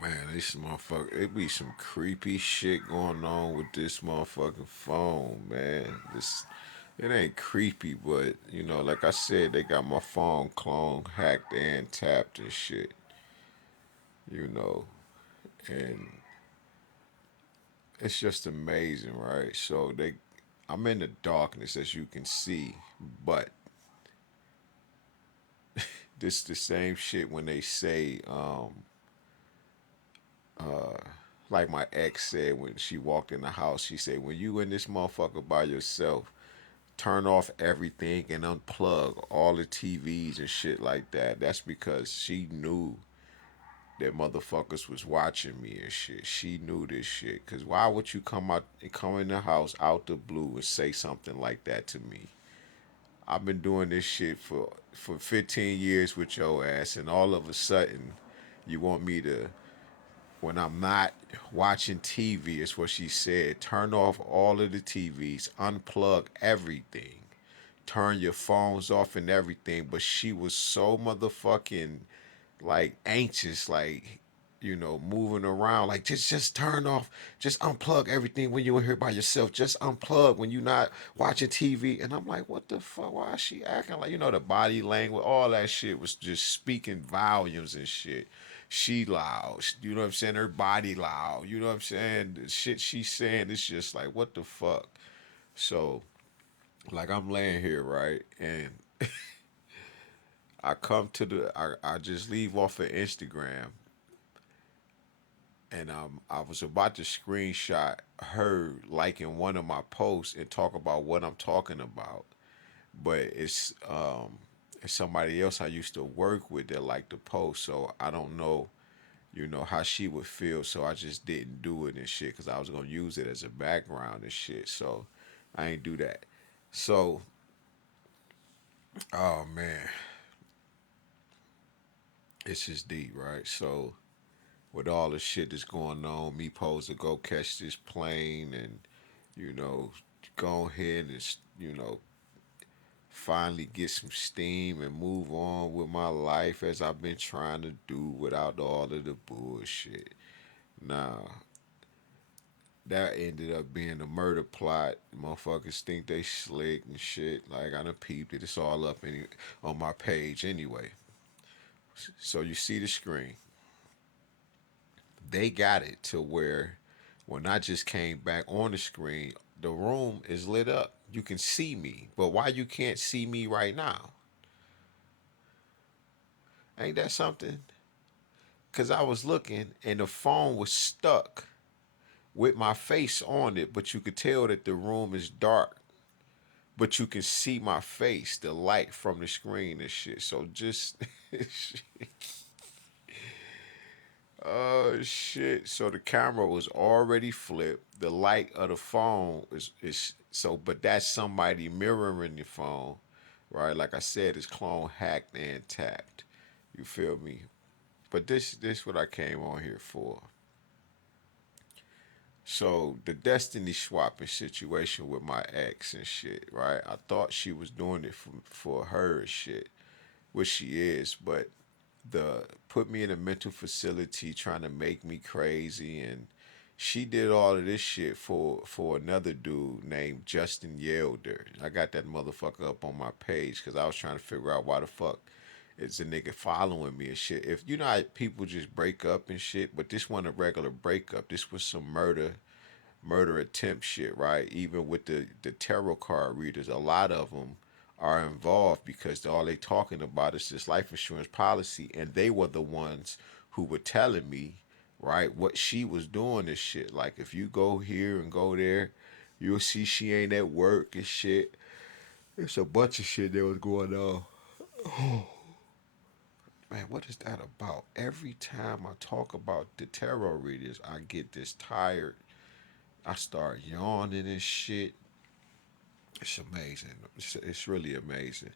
Man, this motherfucker, it be some creepy shit going on with this motherfucking phone, man. This, it ain't creepy, but like I said, they got my phone cloned, hacked, and tapped and shit. You know, and it's just amazing, right? So I'm in the darkness as you can see, but this the same shit when they say, like my ex said when she walked in the house, she said, when you in this motherfucker by yourself, turn off everything and unplug all the TVs and shit like that. That's because she knew that motherfuckers was watching me and shit. She knew this shit. Cause why would you come in the house out the blue and say something like that to me? I've been doing this shit for 15 years with your ass, and all of a sudden, you want me to, when I'm not watching TV, is what she said. Turn off all of the TVs, unplug everything, turn your phones off and everything. But she was so motherfucking like anxious, like moving around, like just turn off, just unplug everything when you're here by yourself. Just unplug when you're not watching TV. And I'm like, what the fuck? Why is she acting like the body language, all that shit was just speaking volumes and shit. She loud, you know what I'm saying? Her body loud, you know what I'm saying? The shit she's saying, it's just like, what the fuck? So, like, I'm laying here, right? And I just leave off of Instagram, and I was about to screenshot her liking one of my posts and talk about what I'm talking about, but it's somebody else I used to work with that liked the post, so I don't know, how she would feel, so I just didn't do it and shit because I was gonna use it as a background and shit, so I ain't do that. So, oh man, it's just deep, right? So with all the shit that's going on, me supposed to go catch this plane and, you know, go ahead and, finally get some steam and move on with my life as I've been trying to do without all of the bullshit. Nah, that ended up being a murder plot. Motherfuckers think they slick and shit. Like I done peeped it. It's all up on my page anyway. So you see the screen. They got it to where when I just came back on the screen, the room is lit up. You can see me. But why you can't see me right now? Ain't that something? Cause I was looking and the phone was stuck with my face on it, but you could tell that the room is dark. But you can see my face, the light from the screen and shit. So just oh shit. So the camera was already flipped. The light of the phone is so, but that's somebody mirroring the phone, right? Like I said, it's clone hacked and tapped. You feel me? But this what I came on here for. So the destiny swapping situation with my ex and shit, right? I thought she was doing it for her and shit, which she is, but the put me in a mental facility trying to make me crazy, and she did all of this shit for another dude named Justin Yelder. I got that motherfucker up on my page because I was trying to figure out why the fuck is a nigga following me and shit. If you know how people just break up and shit, but this wasn't a regular breakup. This was some murder attempt shit, right? Even with the tarot card readers, a lot of them are involved because all they talking about is this life insurance policy, and they were the ones who were telling me, right, what she was doing and shit. Like if you go here and go there, you'll see she ain't at work and shit. It's a bunch of shit that was going on. Man, what is that about? Every time I talk about the tarot readers, I get this tired. I start yawning and shit. It's amazing. It's really amazing,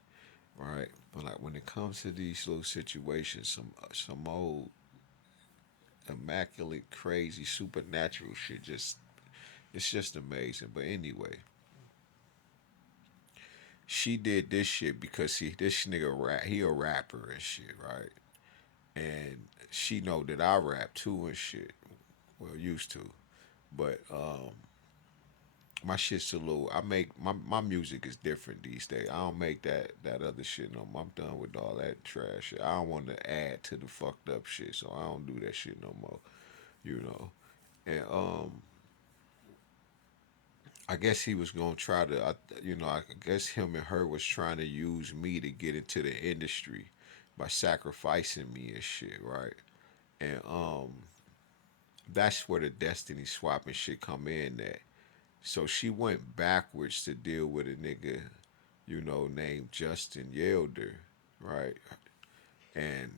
right? But like when it comes to these little situations, some old immaculate, crazy, supernatural shit, just it's just amazing. But anyway, she did this shit because see, this nigga he a rapper and shit, right? and she know that I rap too and shit. Well, used to, but my shit's a little. I make my music is different these days. I don't make that other shit no more. I'm done with all that trash shit. I don't want to add to the fucked up shit, so I don't do that shit no more. You know, and I guess he was gonna try to. I guess him and her was trying to use me to get into the industry by sacrificing me and shit, right? And that's where the destiny swapping shit come in. That so she went backwards to deal with a nigga, named Justin Yelder, right? And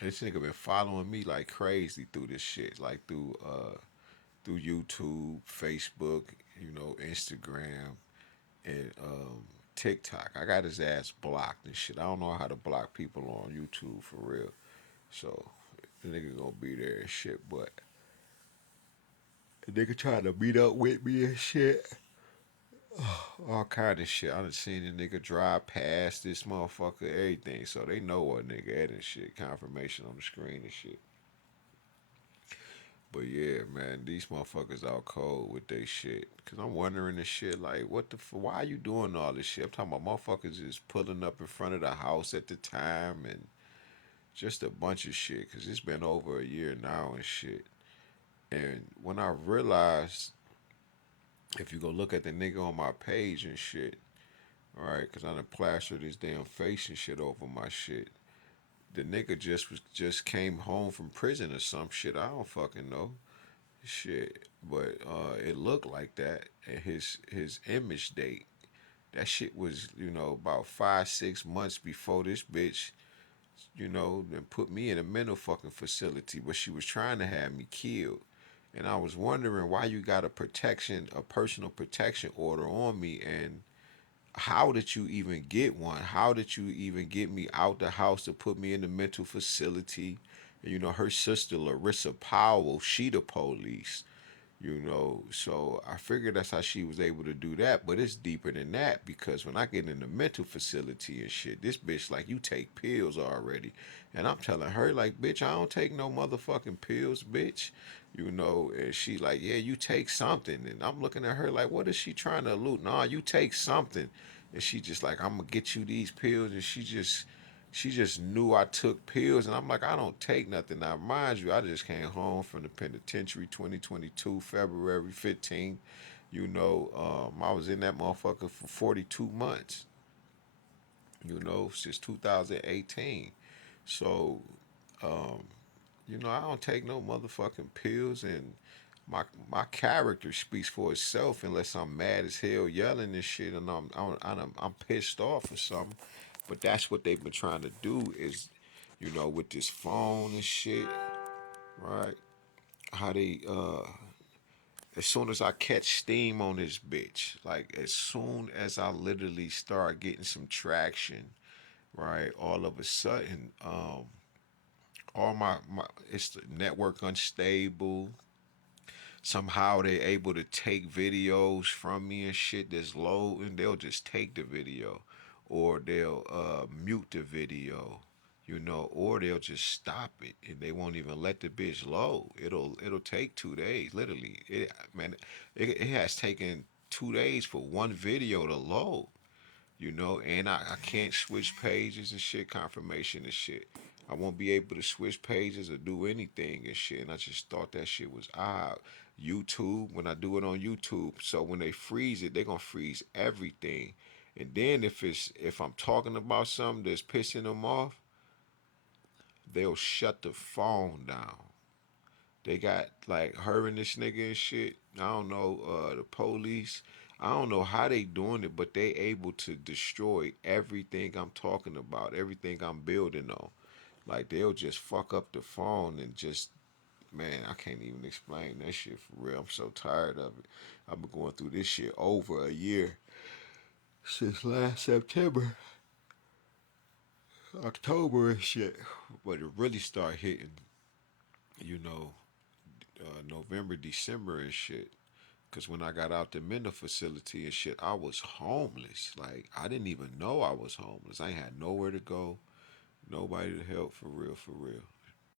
this nigga been following me like crazy through this shit, like through YouTube, Facebook, Instagram, and TikTok. I got his ass blocked and shit. I don't know how to block people on YouTube for real. So the nigga gonna be there and shit, but the nigga trying to meet up with me and shit. All kind of shit. I done seen a nigga drive past this motherfucker, everything. So they know what nigga at and shit. Confirmation on the screen and shit. But yeah, man, these motherfuckers out cold with they shit. Cause I'm wondering this shit like, why you doing all this shit? I'm talking about motherfuckers just pulling up in front of the house at the time and just a bunch of shit. Cause it's been over a year now and shit. And when I realized, if you go look at the nigga on my page and shit, right? Cause I done plastered his damn face and shit over my shit. The nigga just came home from prison or some shit. I don't fucking know. Shit, but it looked like that. And his image date, that shit was about 5 6 months before this bitch then put me in a mental fucking facility. But she was trying to have me killed, and I was wondering why you got a personal protection order on me, and how did you even get one? How did you even get me out the house to put me in the mental facility? And, her sister Larissa Powell, she the police. So I figured that's how she was able to do that, but it's deeper than that because when I get in the mental facility and shit, this bitch like, you take pills already, and I'm telling her like, bitch, I don't take no motherfucking pills, bitch. And she like, yeah, you take something, and I'm looking at her like, what is she trying to allude? Nah, you take something, and she just like, I'm gonna get you these pills, and she just knew I took pills, and I'm like, I don't take nothing. Now, mind you, I just came home from the penitentiary 2022, February 15th. I was in that motherfucker for 42 months, since 2018. So, I don't take no motherfucking pills, and my character speaks for itself unless I'm mad as hell yelling and shit, and I'm pissed off or something. But that's what they've been trying to do is, with this phone and shit, right? How they as soon as I catch steam on this bitch, like as soon as I literally start getting some traction, right? All of a sudden, all my it's the network unstable. Somehow they able to take videos from me and shit that's low, and they'll just take the video, or they'll mute the video, or they'll just stop it and they won't even let the bitch load. It'll take 2 days, literally. It has taken 2 days for one video to load, and I can't switch pages and shit, confirmation and shit. I won't be able to switch pages or do anything and shit. And I just thought that shit was odd. YouTube, when I do it on YouTube, so when they freeze it, they're gonna freeze everything. And then if I'm talking about something that's pissing them off, they'll shut the phone down. They got like her and this nigga and shit. I don't know, the police. I don't know how they doing it, but they able to destroy everything I'm talking about, everything I'm building on. Like they'll just fuck up the phone and just, man, I can't even explain that shit for real. I'm so tired of it. I've been going through this shit over a year since last September, October and shit. But it really started hitting, you know, November, December and shit. Cause when I got out the mental facility and shit, I was homeless. Like I didn't even know I was homeless. I ain't had nowhere to go. Nobody to help for real, for real.